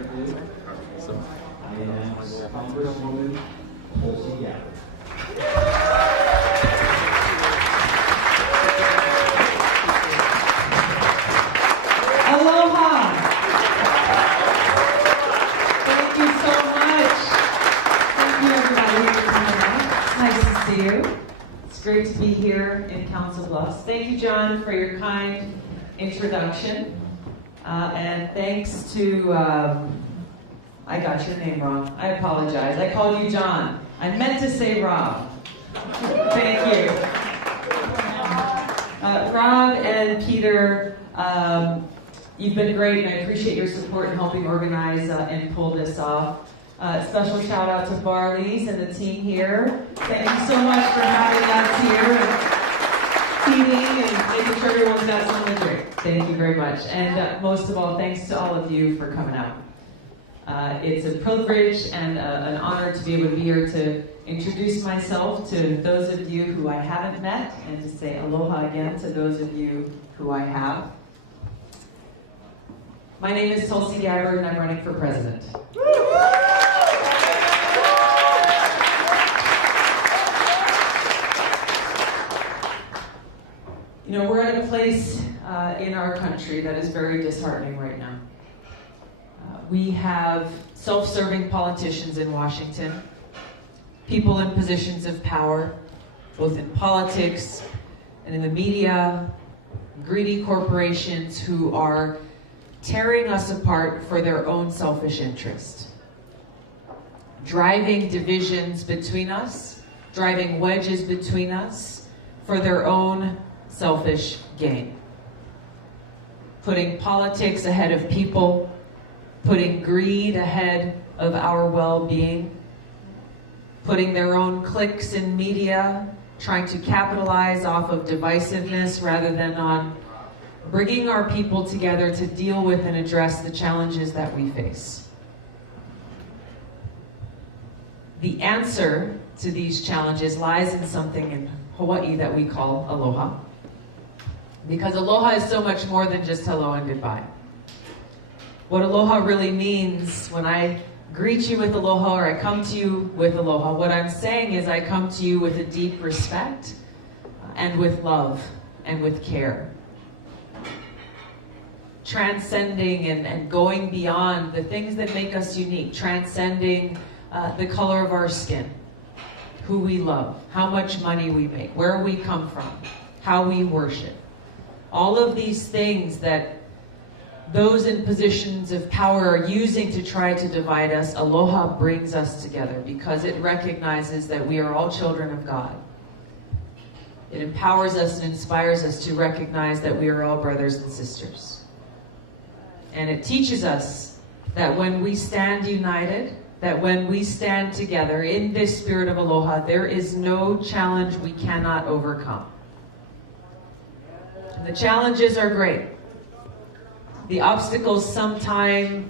So, and Congresswoman Tulsi. Aloha! Thank you so much. Thank you everybody for coming out. It's nice to see you. It's great to be here in Council Bluffs. Thank you, John, for your kind introduction. And thanks to, I got your name wrong. I apologize. I called you John. I meant to say Rob. Thank you. Rob and Peter, you've been great, and I appreciate your support in helping organize and pull this off. Special shout out to Barley's and the team here. Thank you so much for having us here, and feeding and making sure everyone's got something to drink. Thank you very much. And most of all, thanks to all of you for coming out. It's a privilege and an honor to be able to be here to introduce myself to those of you who I haven't met, and to say aloha again to those of you who I have. My name is Tulsi Gabbard, and I'm running for president. You know, we're at a place in our country that is very disheartening right now. We have self-serving politicians in Washington, people in positions of power, both in politics and in the media, greedy corporations who are tearing us apart for their own selfish interest, driving divisions between us, driving wedges between us for their own selfish gain, putting politics ahead of people, putting greed ahead of our well-being, putting their own cliques in media, trying to capitalize off of divisiveness rather than on bringing our people together to deal with and address the challenges that we face. The answer to these challenges lies in something in Hawaii that we call aloha. Because aloha is so much more than just hello and goodbye. What aloha really means, when I greet you with aloha or I come to you with aloha, what I'm saying is I come to you with a deep respect and with love and with care. Transcending and going beyond the things that make us unique, transcending the color of our skin, who we love, how much money we make, where we come from, how we worship. All of these things that those in positions of power are using to try to divide us, aloha brings us together because it recognizes that we are all children of God. It empowers us and inspires us to recognize that we are all brothers and sisters. And it teaches us that when we stand united, that when we stand together in this spirit of aloha, there is no challenge we cannot overcome. And the challenges are great. The obstacles sometimes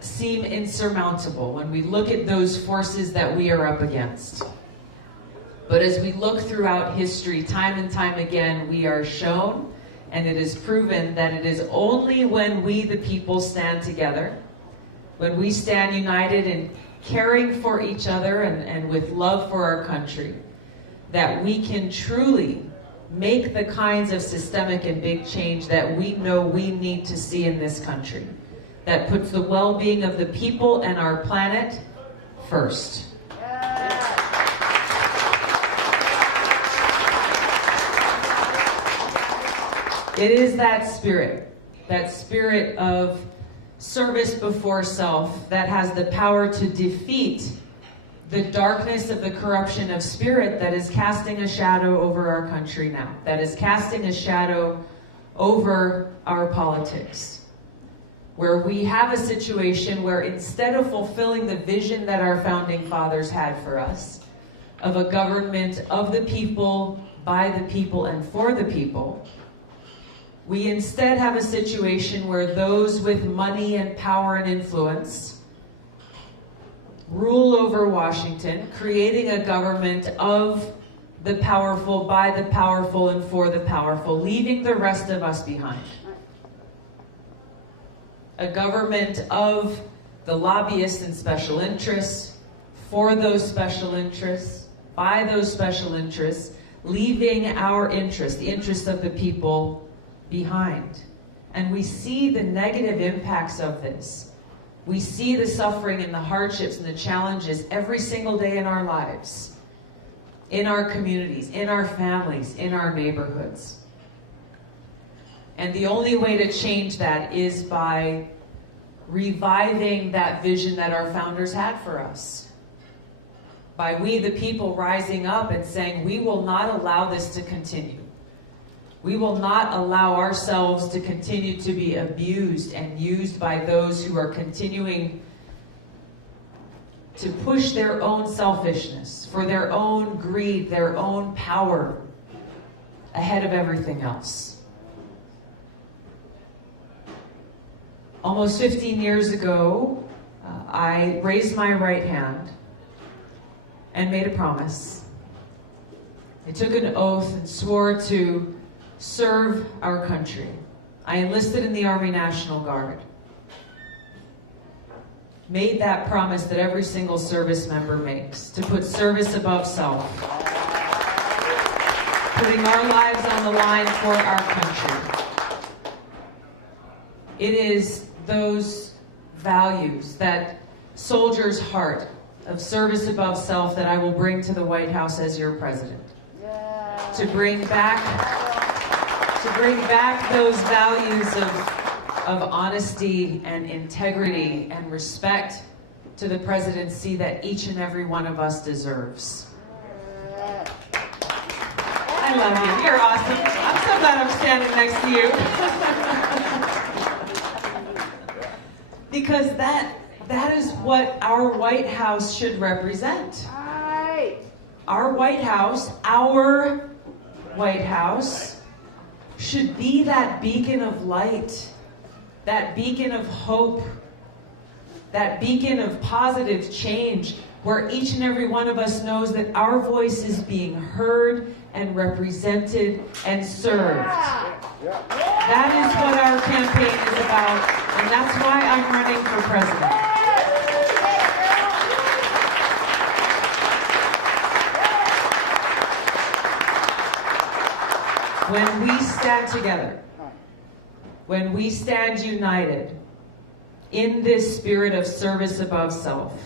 seem insurmountable when we look at those forces that we are up against. But as we look throughout history, time and time again, we are shown, and it is proven, that it is only when we, the people, stand together, when we stand united in caring for each other and with love for our country, that we can truly make the kinds of systemic and big change that we know we need to see in this country, that puts the well-being of the people and our planet first. It is that spirit of service before self, that has the power to defeat the darkness of the corruption of spirit that is casting a shadow over our country now, that is casting a shadow over our politics, where we have a situation where instead of fulfilling the vision that our founding fathers had for us, of a government of the people, by the people, and for the people, we instead have a situation where those with money and power and influence rule over Washington, creating a government of the powerful, by the powerful, and for the powerful, leaving the rest of us behind. a government of the lobbyists and special interests, for those special interests, by those special interests, leaving our interests, the interests of the people, behind. And we see the negative impacts of this. We see the suffering and the hardships and the challenges every single day in our lives, in our communities, in our families, in our neighborhoods. And the only way to change that is by reviving that vision that our founders had for us. By we, the people, rising up and saying, we will not allow this to continue. We will not allow ourselves to continue to be abused and used by those who are continuing to push their own selfishness, for their own greed, their own power, ahead of everything else. Almost 15 years ago, I raised my right hand and made a promise. I took an oath and swore to serve our country. I enlisted in the Army National Guard. Made that promise that every single service member makes, to put service above self. Putting our lives on the line for our country. It is those values, that soldier's heart of service above self, that I will bring to the White House as your president. To bring back those values of honesty and integrity and respect to the presidency that each and every one of us deserves. I love you. You're awesome. I'm so glad I'm standing next to you. Because that is what our White House should represent. Our White House should be that beacon of light, that beacon of hope, that beacon of positive change, where each and every one of us knows that our voice is being heard and represented and served. That is what our campaign is about, and that's why I'm running for president. When we stand together, when we stand united in this spirit of service above self,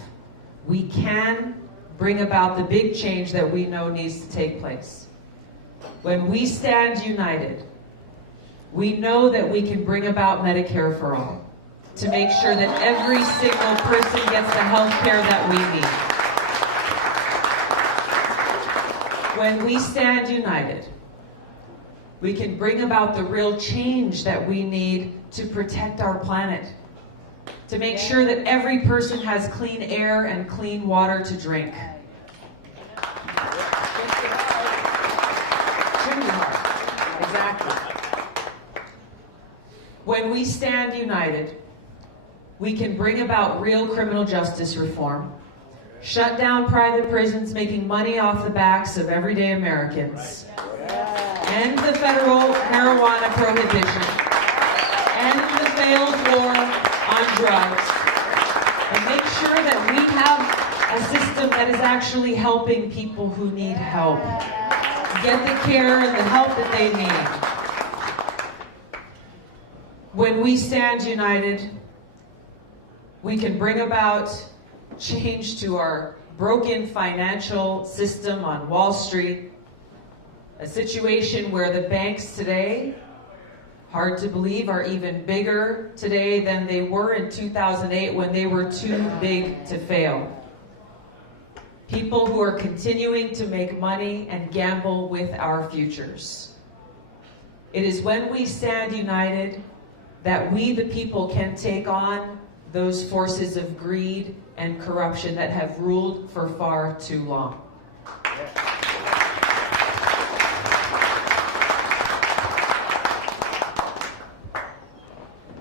we can bring about the big change that we know needs to take place. When we stand united, we know that we can bring about Medicare for all, to make sure that every single person gets the health care that we need. When we stand united, we can bring about the real change that we need to protect our planet, to make sure that every person has clean air and clean water to drink. Exactly. When we stand united, we can bring about real criminal justice reform, shut down private prisons making money off the backs of everyday Americans, end the federal marijuana prohibition, end the failed war on drugs, and make sure that we have a system that is actually helping people who need help get the care and the help that they need. When we stand united, we can bring about change to our broken financial system on Wall Street, a situation where the banks today, hard to believe, are even bigger today than they were in 2008 when they were too big to fail. People who are continuing to make money and gamble with our futures. It is when we stand united that we, the people, can take on those forces of greed and corruption that have ruled for far too long.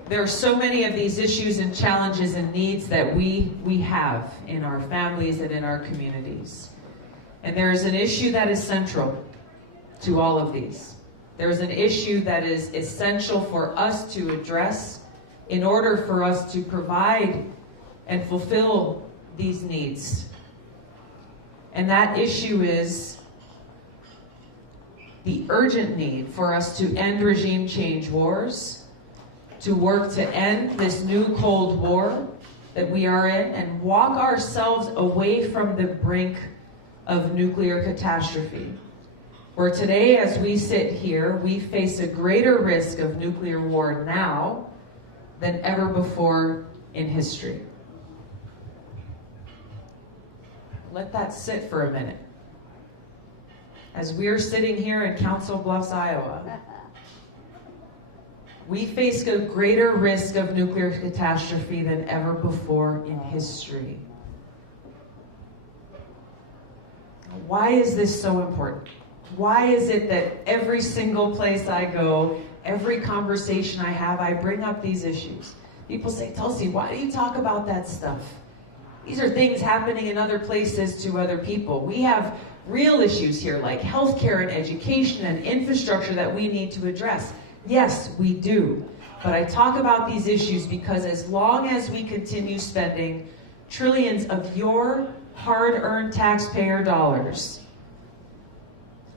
There are so many of these issues and challenges and needs that we have in our families and in our communities. And there is an issue that is central to all of these. There is an issue that is essential for us to address in order for us to provide and fulfill these needs. And that issue is the urgent need for us to end regime change wars, to work to end this new Cold War that we are in, and walk ourselves away from the brink of nuclear catastrophe. Where today, as we sit here, we face a greater risk of nuclear war now than ever before in history. Let that sit for a minute. As we're sitting here in Council Bluffs, Iowa, we face a greater risk of nuclear catastrophe than ever before in history. Why is this so important? Why is it that every single place I go, every conversation I have, I bring up these issues? People say, Tulsi, why do you talk about that stuff? These are things happening in other places to other people. We have real issues here like healthcare and education and infrastructure that we need to address. Yes, we do. But I talk about these issues because as long as we continue spending trillions of your hard-earned taxpayer dollars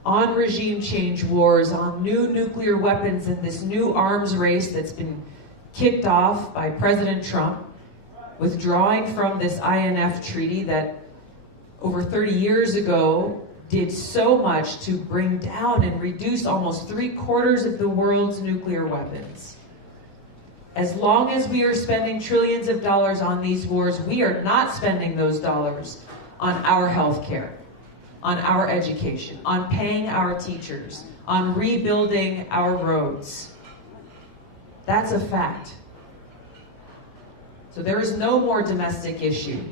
on regime change wars, on new nuclear weapons, and this new arms race that's been kicked off by President Trump, withdrawing from this INF treaty that over 30 years ago did so much to bring down and reduce almost 3/4 of the world's nuclear weapons. As long as we are spending trillions of dollars on these wars, we are not spending those dollars on our health care, on our education, on paying our teachers, on rebuilding our roads. That's a fact. So there is no more domestic issue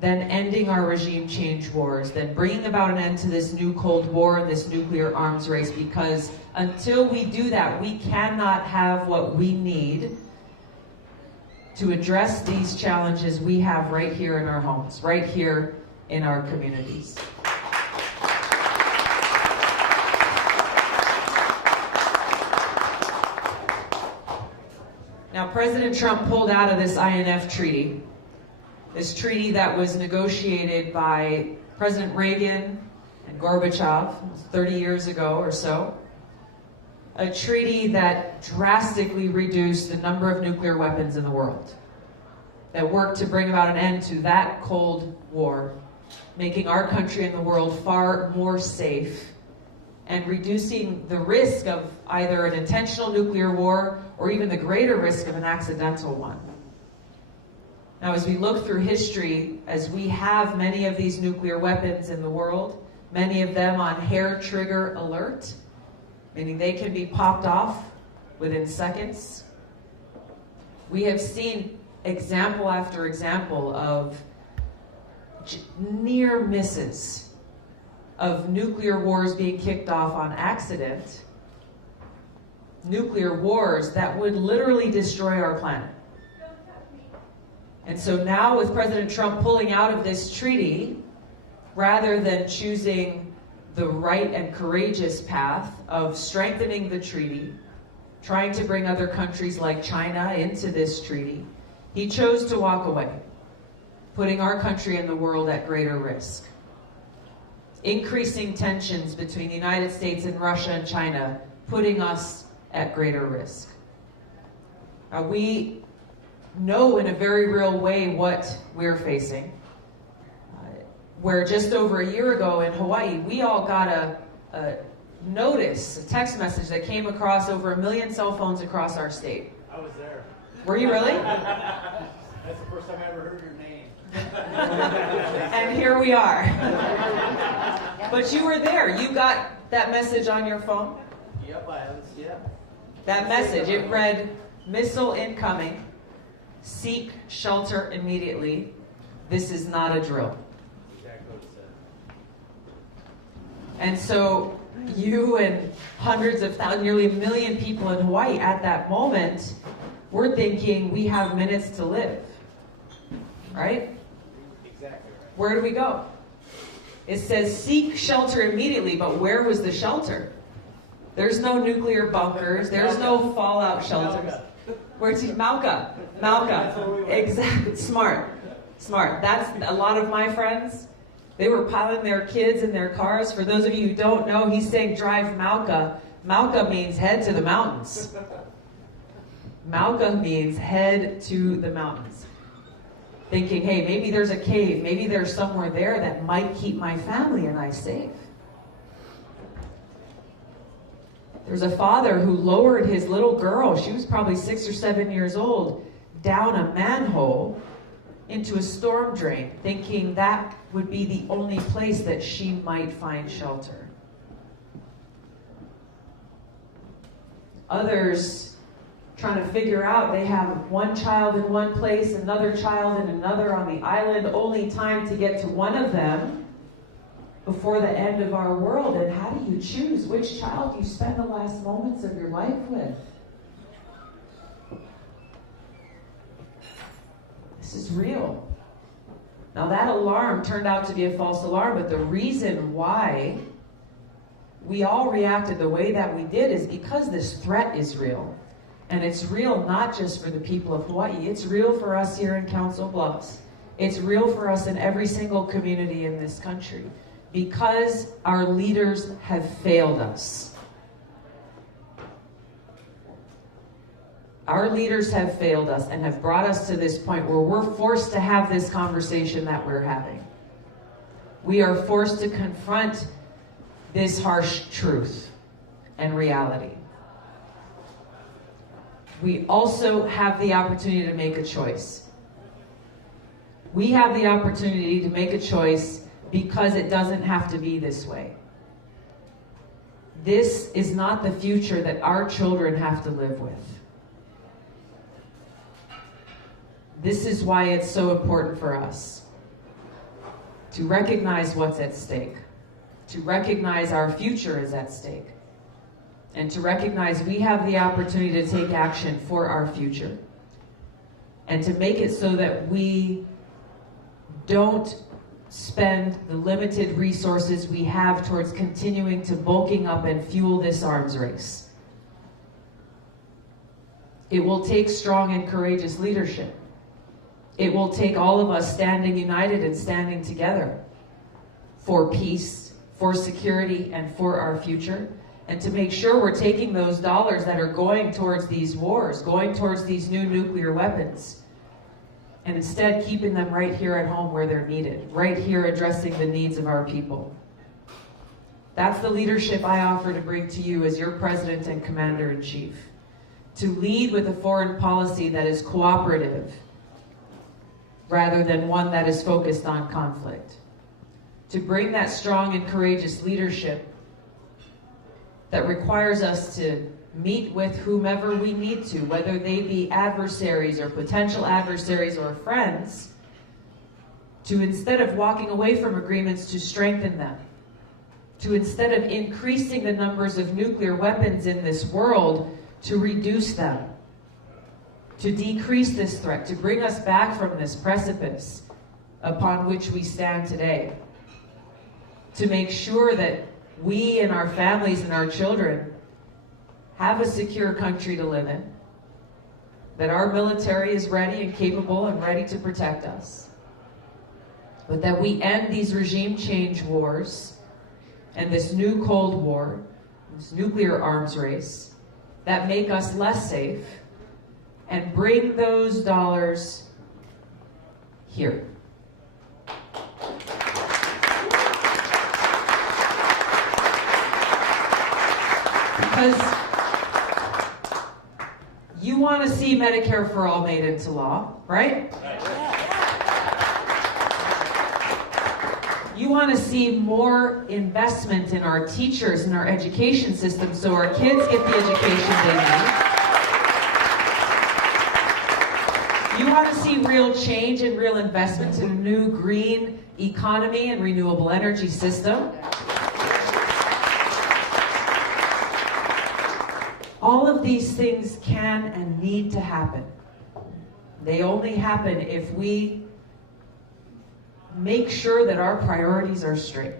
than ending our regime change wars, than bringing about an end to this new Cold War and this nuclear arms race, because until we do that, we cannot have what we need to address these challenges we have right here in our homes, right here in our communities. Now, President Trump pulled out of this INF treaty, this treaty that was negotiated by President Reagan and Gorbachev 30 years ago or so, a treaty that drastically reduced the number of nuclear weapons in the world, that worked to bring about an end to that Cold War, making our country and the world far more safe, and reducing the risk of either an intentional nuclear war or even the greater risk of an accidental one. Now, as we look through history, as we have many of these nuclear weapons in the world, many of them on hair trigger alert, meaning they can be popped off within seconds, we have seen example after example of near misses of nuclear wars being kicked off on accident, nuclear wars that would literally destroy our planet. And so now with President Trump pulling out of this treaty, rather than choosing the right and courageous path of strengthening the treaty, trying to bring other countries like China into this treaty, he chose to walk away, putting our country and the world at greater risk. Increasing tensions between the United States and Russia and China, putting us at greater risk. We know in a very real way what we're facing. Where just over a year ago in Hawaii, we all got a notice, a text message that came across over 1 million cell phones across our state. I was there. Were you really? That's the first time I ever heard your name. And here we are. But you were there. You got that message on your phone? Yep, I was, yeah. That message, it read, "Missile incoming. Seek shelter immediately. This is not a drill." Exactly what it said. And so you and hundreds of thousands, nearly 1 million people in Hawaii at that moment were thinking, we have minutes to live. Right? Exactly right. Where do we go? It says seek shelter immediately, but where was the shelter? There's no nuclear bunkers. There's no fallout shelters. Where's he? Malka. Malka. Exactly. Smart. That's a lot of my friends. They were piling their kids in their cars. For those of you who don't know, he's saying drive Malka. Malka means head to the mountains. Malka means head to the mountains. Thinking, hey, maybe there's a cave. Maybe there's somewhere there that might keep my family and I safe. There's a father who lowered his little girl, she was probably 6 or 7 years old, down a manhole into a storm drain, thinking that would be the only place that she might find shelter. Others trying to figure out, they have one child in one place, another child in another on the island, only time to get to one of them before the end of our world. And how do you choose which child you spend the last moments of your life with? This is real. Now that alarm turned out to be a false alarm, but the reason why we all reacted the way that we did is because this threat is real. And it's real not just for the people of Hawaii, it's real for us here in Council Bluffs. It's real for us in every single community in this country. Because our leaders have failed us. Our leaders have failed us and have brought us to this point where we're forced to have this conversation that we're having. We are forced to confront this harsh truth and reality. We also have the opportunity to make a choice. We have the opportunity to make a choice because it doesn't have to be this way. This is not the future that our children have to live with. This is why it's so important for us to recognize what's at stake, to recognize our future is at stake, and to recognize we have the opportunity to take action for our future, and to make it so that we don't spend the limited resources we have towards continuing to bulking up and fuel this arms race. It will take strong and courageous leadership. It will take all of us standing united and standing together for peace, for security, and for our future, and to make sure we're taking those dollars that are going towards these wars, going towards these new nuclear weapons, and instead keeping them right here at home where they're needed, right here addressing the needs of our people. That's the leadership I offer to bring to you as your president and commander-in-chief. To lead with a foreign policy that is cooperative rather than one that is focused on conflict. To bring that strong and courageous leadership that requires us to meet with whomever we need to, whether they be adversaries or potential adversaries or friends, to instead of walking away from agreements, to strengthen them, to instead of increasing the numbers of nuclear weapons in this world, to reduce them, to decrease this threat, to bring us back from this precipice upon which we stand today, to make sure that we and our families and our children have a secure country to live in, that our military is ready and capable and ready to protect us, but that we end these regime change wars and this new Cold War, this nuclear arms race, that make us less safe, and bring those dollars here. Because you want to see Medicare for All made into law, right? You want to see more investment in our teachers and our education system so our kids get the education they need. You want to see real change and real investment in a new green economy and renewable energy system. All of these things can and need to happen. They only happen if we make sure that our priorities are straight.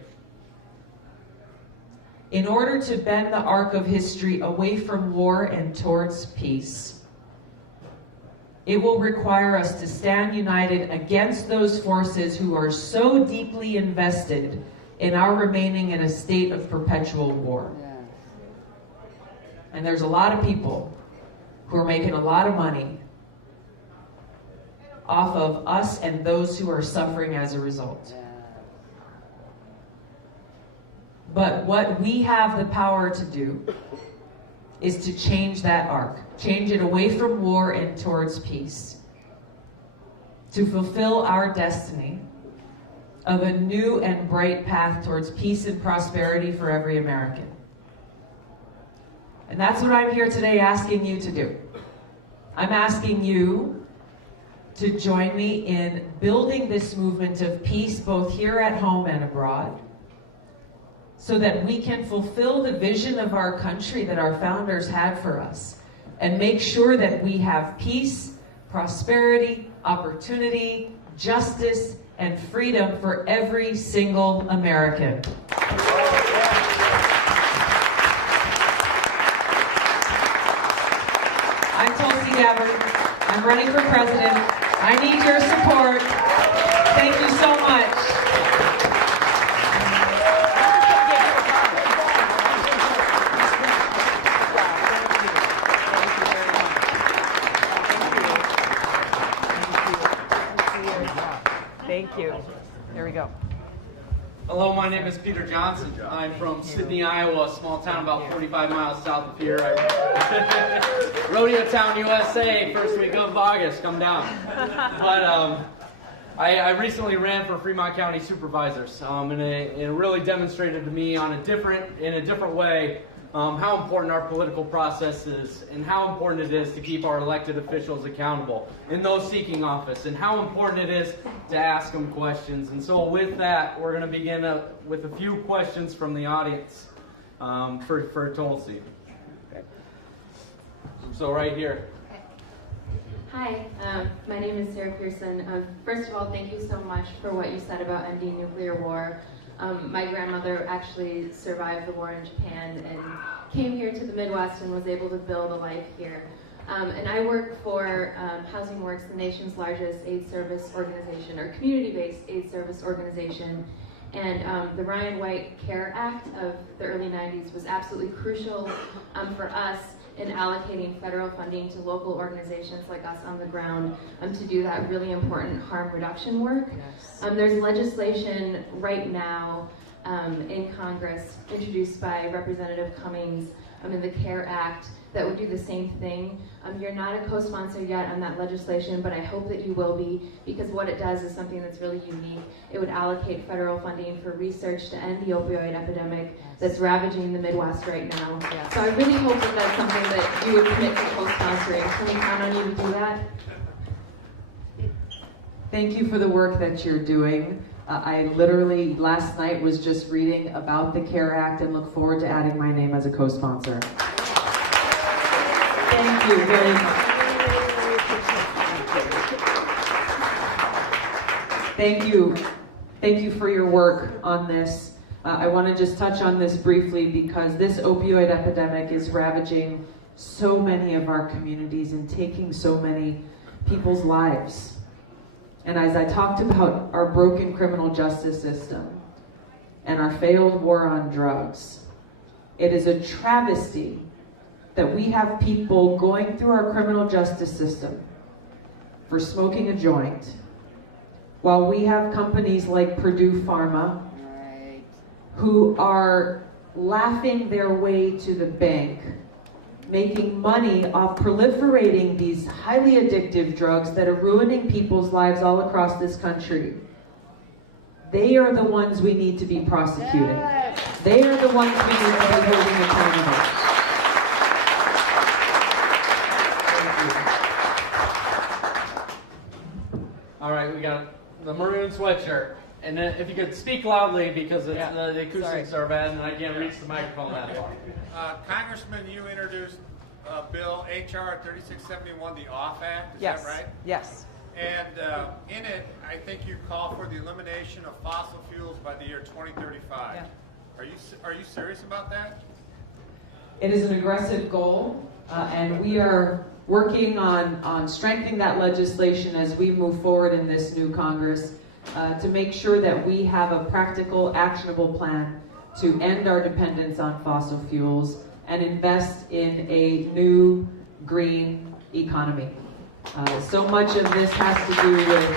In order to bend the arc of history away from war and towards peace, It will require us to stand united against those forces who are so deeply invested in our remaining in a state of perpetual war. And there's a lot of people who are making a lot of money off of us and those who are suffering as a result. But what we have the power to do is to change that arc, change it away from war and towards peace, to fulfill our destiny of a new and bright path towards peace and prosperity for every American. And that's what I'm here today asking you to do. I'm asking you to join me in building this movement of peace both here at home and abroad, so that we can fulfill the vision of our country that our founders had for us and make sure that we have peace, prosperity, opportunity, justice, and freedom for every single American. I'm Tulsi Gabbard. I'm running for president. I need your support. Thank you so much. Thank you. Here we go. Hello, my name is Peter Johnson. I'm from Sydney, Iowa, a small town about 45 miles south of here. Rodeo Town, USA, first week of August, come down. But I recently ran for Fremont County Supervisors, and it really demonstrated to me in a different way how important our political process is, and how important it is to keep our elected officials accountable and those seeking office, and how important it is to ask them questions. And so with that, we're going to begin with a few questions from the audience for Tulsi. Okay. So right here. Hi, my name is Sarah Pearson. First of all, thank you so much for what you said about ending nuclear war. My grandmother actually survived the war in Japan and came here to the Midwest and was able to build a life here. And I work for Housing Works, the nation's largest aid service organization, or community-based aid service organization. And the Ryan White CARE Act of the early 90s was absolutely crucial for us in allocating federal funding to local organizations like us on the ground to do that really important harm reduction work. Yes. There's legislation right now in Congress introduced by Representative Cummings in the CARE Act that would do the same thing. You're not a co-sponsor yet on that legislation, but I hope that you will be, because what it does is something that's really unique. It would allocate federal funding for research to end the opioid epidemic that's ravaging the Midwest right now. Yes. So I really hope that that's something that you would commit to co-sponsoring. Can we count on you to do that? Thank you for the work that you're doing. I literally last night was just reading about the CARE Act and look forward to adding my name as a co-sponsor. Thank you very much. Thank you. Thank you for your work on this. I want to just touch on this briefly because this opioid epidemic is ravaging so many of our communities and taking so many people's lives. And as I talked about our broken criminal justice system and our failed war on drugs, it is a travesty that we have people going through our criminal justice system for smoking a joint, while we have companies like Purdue Pharma who are laughing their way to the bank, making money off proliferating these highly addictive drugs that are ruining people's lives all across this country. They are the ones we need to be prosecuting. Yes. They are the ones we need to be holding accountable. All right, we got the maroon sweatshirt. And then if you could speak loudly because it's, the acoustics are bad and I can't reach the microphone that far. Congressman, you introduced Bill H.R. 3671, the OFF Act, is Yes. that right? Yes. And in it, I think you call for the elimination of fossil fuels by the year 2035. Yeah. Are you serious about that? It is an aggressive goal. And we are working on strengthening that legislation as we move forward in this new Congress to make sure that we have a practical, actionable plan to end our dependence on fossil fuels and invest in a new green economy. So much of this has to do with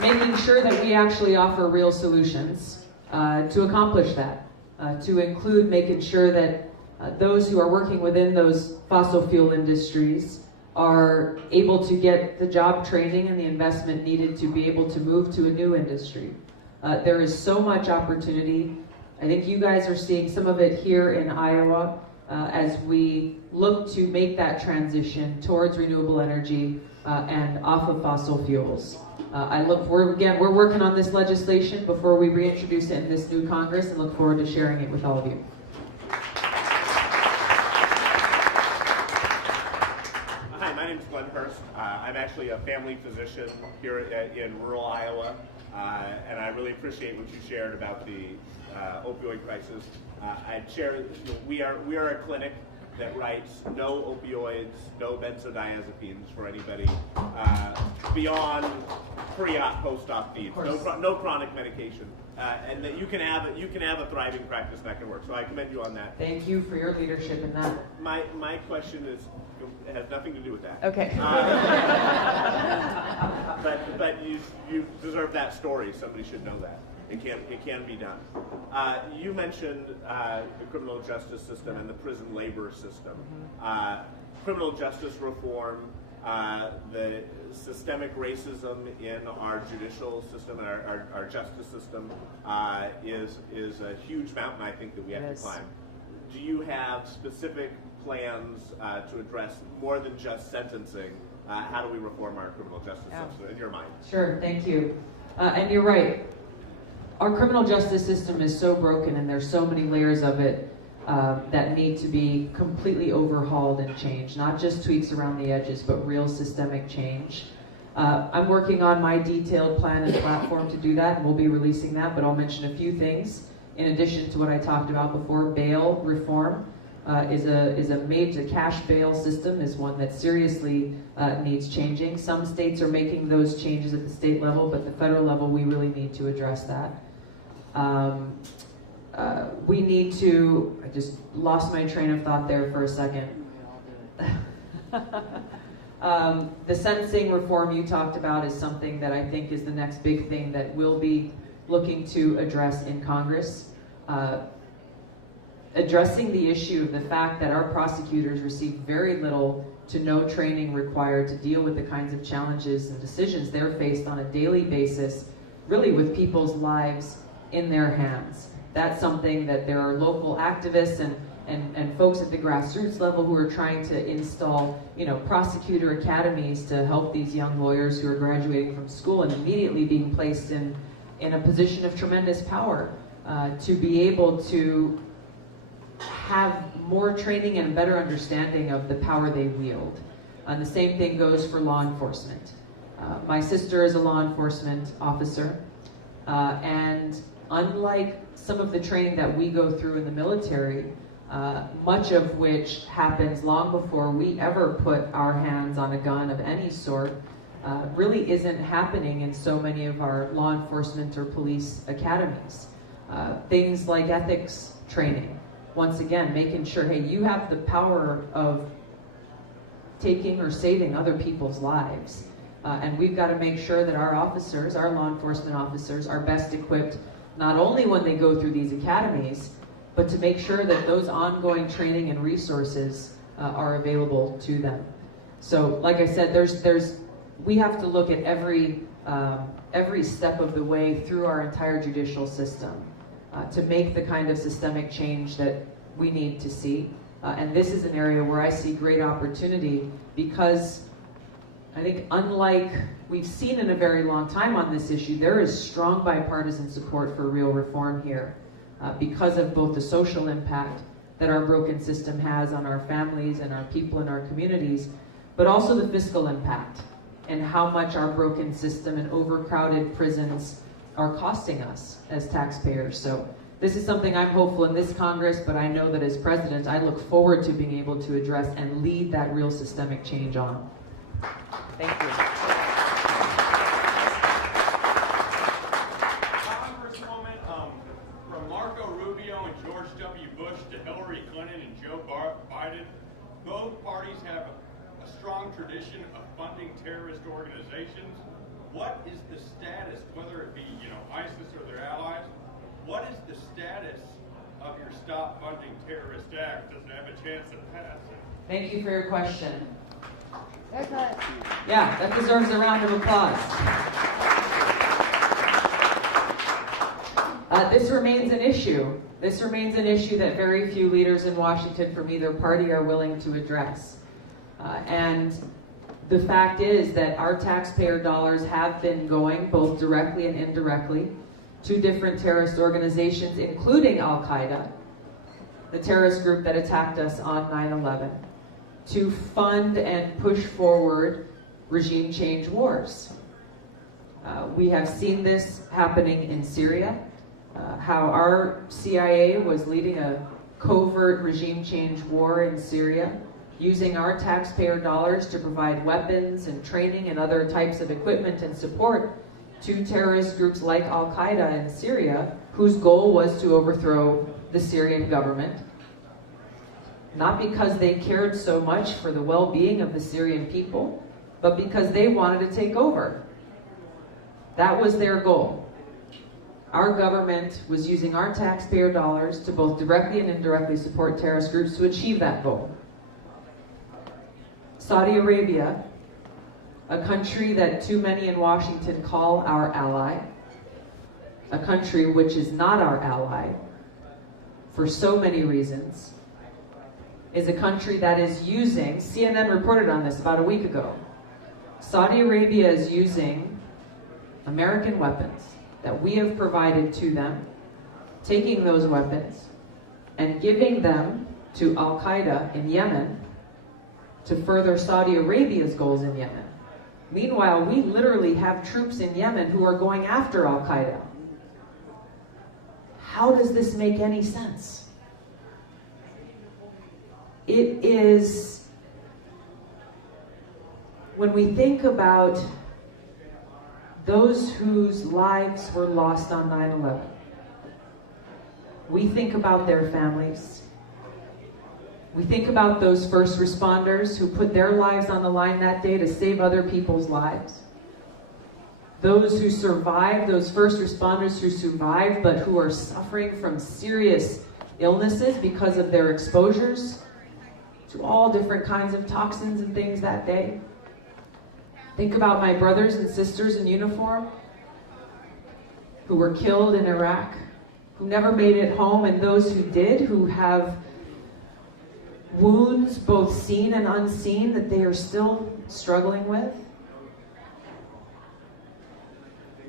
making sure that we actually offer real solutions to accomplish that, to include making sure that those who are working within those fossil fuel industries are able to get the job training and the investment needed to be able to move to a new industry. There is so much opportunity. I think you guys are seeing some of it here in Iowa as we look to make that transition towards renewable energy and off of fossil fuels. We're working on this legislation before we reintroduce it in this new Congress, and look forward to sharing it with all of you. Hi, my name is Glenn Hurst. I'm actually a family physician here in rural Iowa, and I really appreciate what you shared about the opioid crisis. I'd share, we are a clinic that writes no opioids, no benzodiazepines for anybody beyond pre-op, post-op needs. No chronic medication, and that you can have a thriving practice that can work. So I commend you on that. Thank you for your leadership in that. My question has nothing to do with that. Okay. But you deserve that story. Somebody should know that. It can be done. You mentioned the criminal justice system and the prison labor system. Criminal justice reform, the systemic racism in our judicial system, our justice system, is a huge mountain, I think, that we have to climb. Do you have specific plans to address more than just sentencing? How do we reform our criminal justice system in your mind? Sure, thank you. And you're right. Our criminal justice system is so broken, and there's so many layers of it that need to be completely overhauled and changed. Not just tweaks around the edges, but real systemic change. I'm working on my detailed plan and platform to do that, and we'll be releasing that, but I'll mention a few things. In addition to what I talked about before, bail reform is a major cash bail system is one that seriously needs changing. Some states are making those changes at the state level, but at the federal level, we really need to address that. We need to, I just lost my train of thought there for a second. The sentencing reform you talked about is something that I think is the next big thing that we'll be looking to address in Congress. Addressing the issue of the fact that our prosecutors receive very little to no training required to deal with the kinds of challenges and decisions they're faced on a daily basis, really with people's lives in their hands. That's something that there are local activists and folks at the grassroots level who are trying to install, prosecutor academies to help these young lawyers who are graduating from school and immediately being placed in a position of tremendous power to be able to have more training and a better understanding of the power they wield. And the same thing goes for law enforcement. My sister is a law enforcement officer, and unlike some of the training that we go through in the military, much of which happens long before we ever put our hands on a gun of any sort, really isn't happening in so many of our law enforcement or police academies. Things like ethics training, once again, making sure, hey, you have the power of taking or saving other people's lives. And we've got to make sure that our officers, our law enforcement officers, are best equipped not only when they go through these academies, but to make sure that those ongoing training and resources are available to them. So, like I said, we have to look at every step of the way through our entire judicial system to make the kind of systemic change that we need to see. And this is an area where I see great opportunity because I think unlike we've seen in a very long time on this issue, there is strong bipartisan support for real reform here because of both the social impact that our broken system has on our families and our people in our communities, but also the fiscal impact and how much our broken system and overcrowded prisons are costing us as taxpayers. So This is something I'm hopeful in this Congress, but I know that as president, I look forward to being able to address and lead that real systemic change on. Thank you. Congresswoman, from Marco Rubio and George W. Bush to Hillary Clinton and Joe Biden, both parties have a strong tradition of funding terrorist organizations. What is the status, whether it be, ISIS or their allies, what is the status of your Stop Funding Terrorist Act? Does it have a chance of passing? Thank you for your question. Yeah, that deserves a round of applause. This remains an issue. This remains an issue that very few leaders in Washington from either party are willing to address. And the fact is that our taxpayer dollars have been going, both directly and indirectly, to different terrorist organizations, including Al-Qaeda, the terrorist group that attacked us on 9/11, to fund and push forward regime change wars. We have seen this happening in Syria, how our CIA was leading a covert regime change war in Syria, using our taxpayer dollars to provide weapons and training and other types of equipment and support to terrorist groups like Al-Qaeda in Syria, whose goal was to overthrow the Syrian government. Not because they cared so much for the well-being of the Syrian people, but because they wanted to take over. That was their goal. Our government was using our taxpayer dollars to both directly and indirectly support terrorist groups to achieve that goal. Saudi Arabia, a country that too many in Washington call our ally, a country which is not our ally for so many reasons, is a country that is using, CNN reported on this about a week ago, Saudi Arabia is using American weapons that we have provided to them, taking those weapons and giving them to Al-Qaeda in Yemen to further Saudi Arabia's goals in Yemen. Meanwhile, we literally have troops in Yemen who are going after Al-Qaeda. How does this make any sense? It is, when we think about those whose lives were lost on 9/11, we think about their families. We think about those first responders who put their lives on the line that day to save other people's lives. Those who survived, those first responders who survived but who are suffering from serious illnesses because of their exposures to all different kinds of toxins and things that day. Think about my brothers and sisters in uniform who were killed in Iraq, who never made it home, and those who did, who have wounds, both seen and unseen, that they are still struggling with.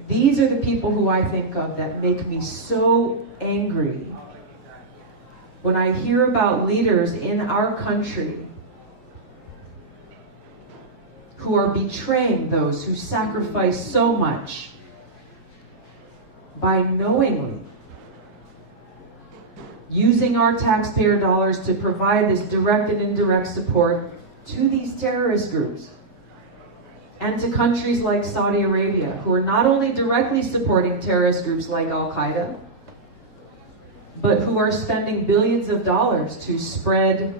These are the people who I think of that make me so angry when I hear about leaders in our country who are betraying those who sacrifice so much by knowingly using our taxpayer dollars to provide this direct and indirect support to these terrorist groups and to countries like Saudi Arabia, who are not only directly supporting terrorist groups like Al-Qaeda, but who are spending billions of dollars to spread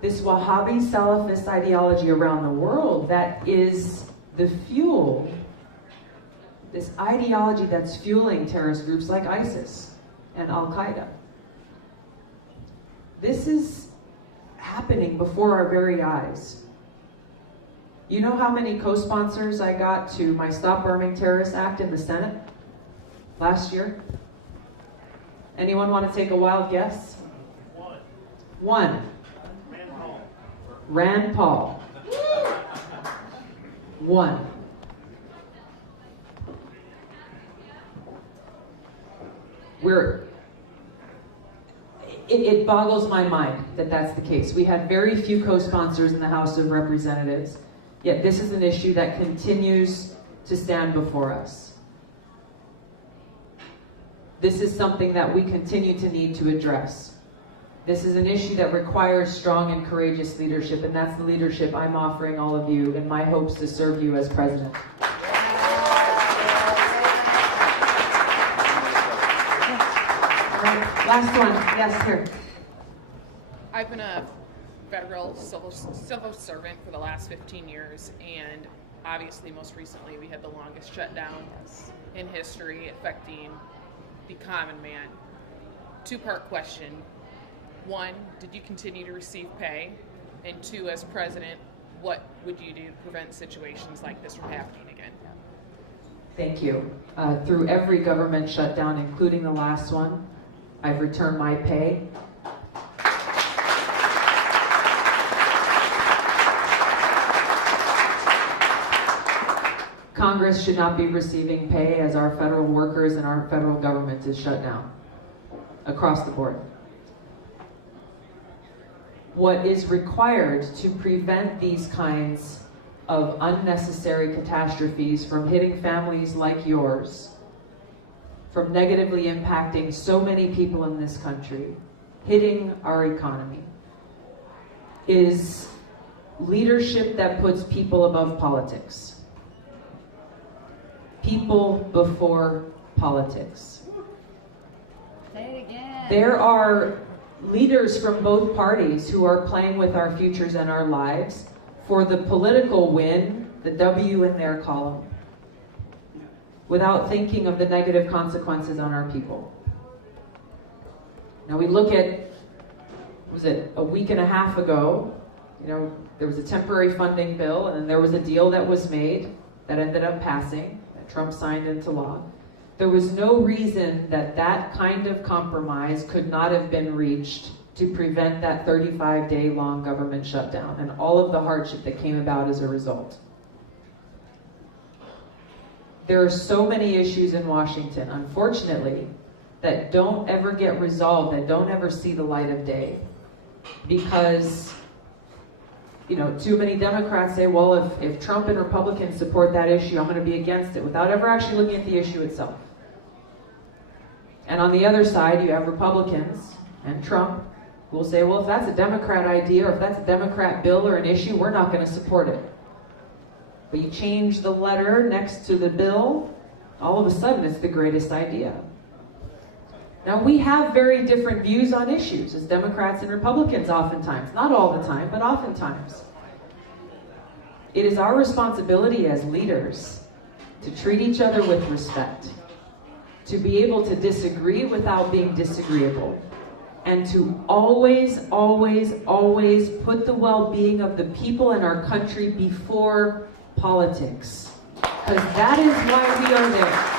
this Wahhabi Salafist ideology around the world that is the fuel, this ideology that's fueling terrorist groups like ISIS and Al-Qaeda. This is happening before our very eyes. You know how many co-sponsors I got to my Stop Arming Terrorists Act in the Senate last year? Anyone want to take a wild guess? One. Rand Paul. One. It boggles my mind that that's the case. We had very few co-sponsors in the House of Representatives, yet this is an issue that continues to stand before us. this is something that we continue to need to address. This is an issue that requires strong and courageous leadership, and that's the leadership I'm offering all of you in my hopes to serve you as president. Last one. Yes, here. I've been a federal civil servant for the last 15 years, and obviously most recently we had the longest shutdown in history affecting the common man. Two-part question. One, did you continue to receive pay? And two, as president, what would you do to prevent situations like this from happening again? Thank you. Through every government shutdown, including the last one, I've returned my pay. Congress should not be receiving pay as our federal workers and our federal government is shut down across the board. What is required to prevent these kinds of unnecessary catastrophes from hitting families like yours, from negatively impacting so many people in this country, hitting our economy, is leadership that puts people above politics. People before politics. Say it again. There are leaders from both parties who are playing with our futures and our lives for the political win, the W in their column, without thinking of the negative consequences on our people. Now we look at, was it a week and a half ago, there was a temporary funding bill, and then there was a deal that was made that ended up passing, that Trump signed into law. There was no reason that that kind of compromise could not have been reached to prevent that 35-day long government shutdown and all of the hardship that came about as a result. There are so many issues in Washington, unfortunately, that don't ever get resolved, that don't ever see the light of day. Because, too many Democrats say, well, if Trump and Republicans support that issue, I'm going to be against it, without ever actually looking at the issue itself. And on the other side, you have Republicans and Trump who will say, well, if that's a Democrat idea or if that's a Democrat bill or an issue, we're not going to support it. But you change the letter next to the bill, all of a sudden it's the greatest idea. Now, we have very different views on issues as Democrats and Republicans oftentimes. Not all the time, but oftentimes. It is our responsibility as leaders to treat each other with respect, to be able to disagree without being disagreeable, and to always, always, always put the well-being of the people in our country before politics. Because that is why we are there.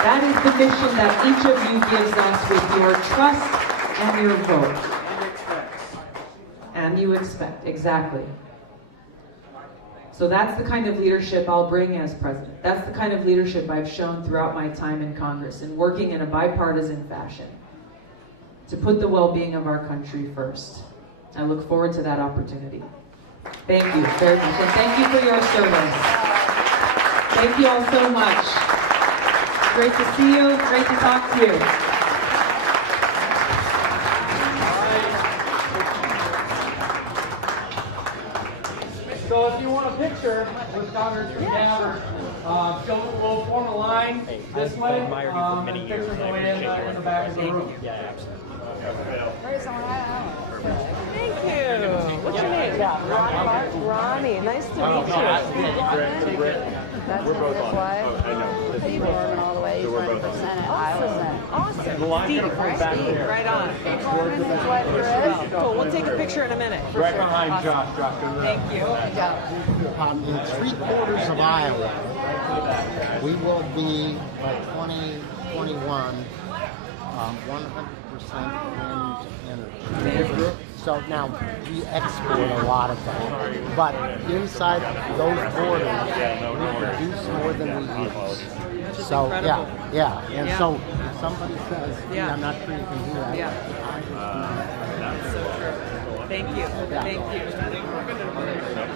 That is the mission that each of you gives us with your trust and your vote. And you expect, exactly. So that's the kind of leadership I'll bring as president. That's the kind of leadership I've shown throughout my time in Congress and working in a bipartisan fashion to put the well-being of our country first. I look forward to that opportunity. Thank you very much, and thank you for your service. Thank you all so much. Great to see you, great to talk to you. So if you want a picture with Congressman Gabbard, we'll form a line this way. And pictures will be in the back of the room. Yeah, absolutely. Thank you. What's your name? Ronnie. Nice to meet you. That's his wife. How you been all the way? He's running for Senate. Awesome. Steve, right? Steve, right on. Cool. We'll take a picture in a minute. Right behind Josh. Thank you. In 3/4 of Iowa, we will be by 2021 100% wind energy. So now we export a lot of that, but inside those borders, we produce more than we use. So yeah. And so if somebody says, hey, I'm not sure you can do that. That's so true. Thank you. Thank you.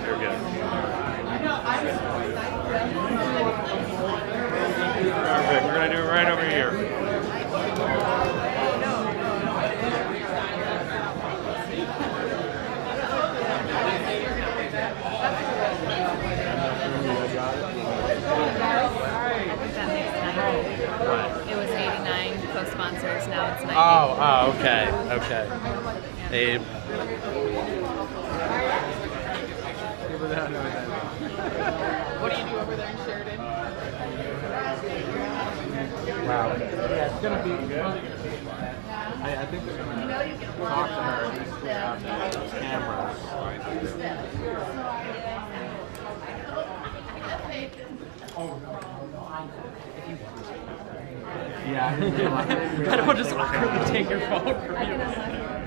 You're good. Perfect. We're going to do it right over here. years now. It's 90. Oh, okay, okay. Abe. What do you do over there in Sheridan? Wow. Yeah, it's gonna be. I think they're gonna talk to her and just clear out those cameras. Yeah. I don't just awkwardly take your phone from you.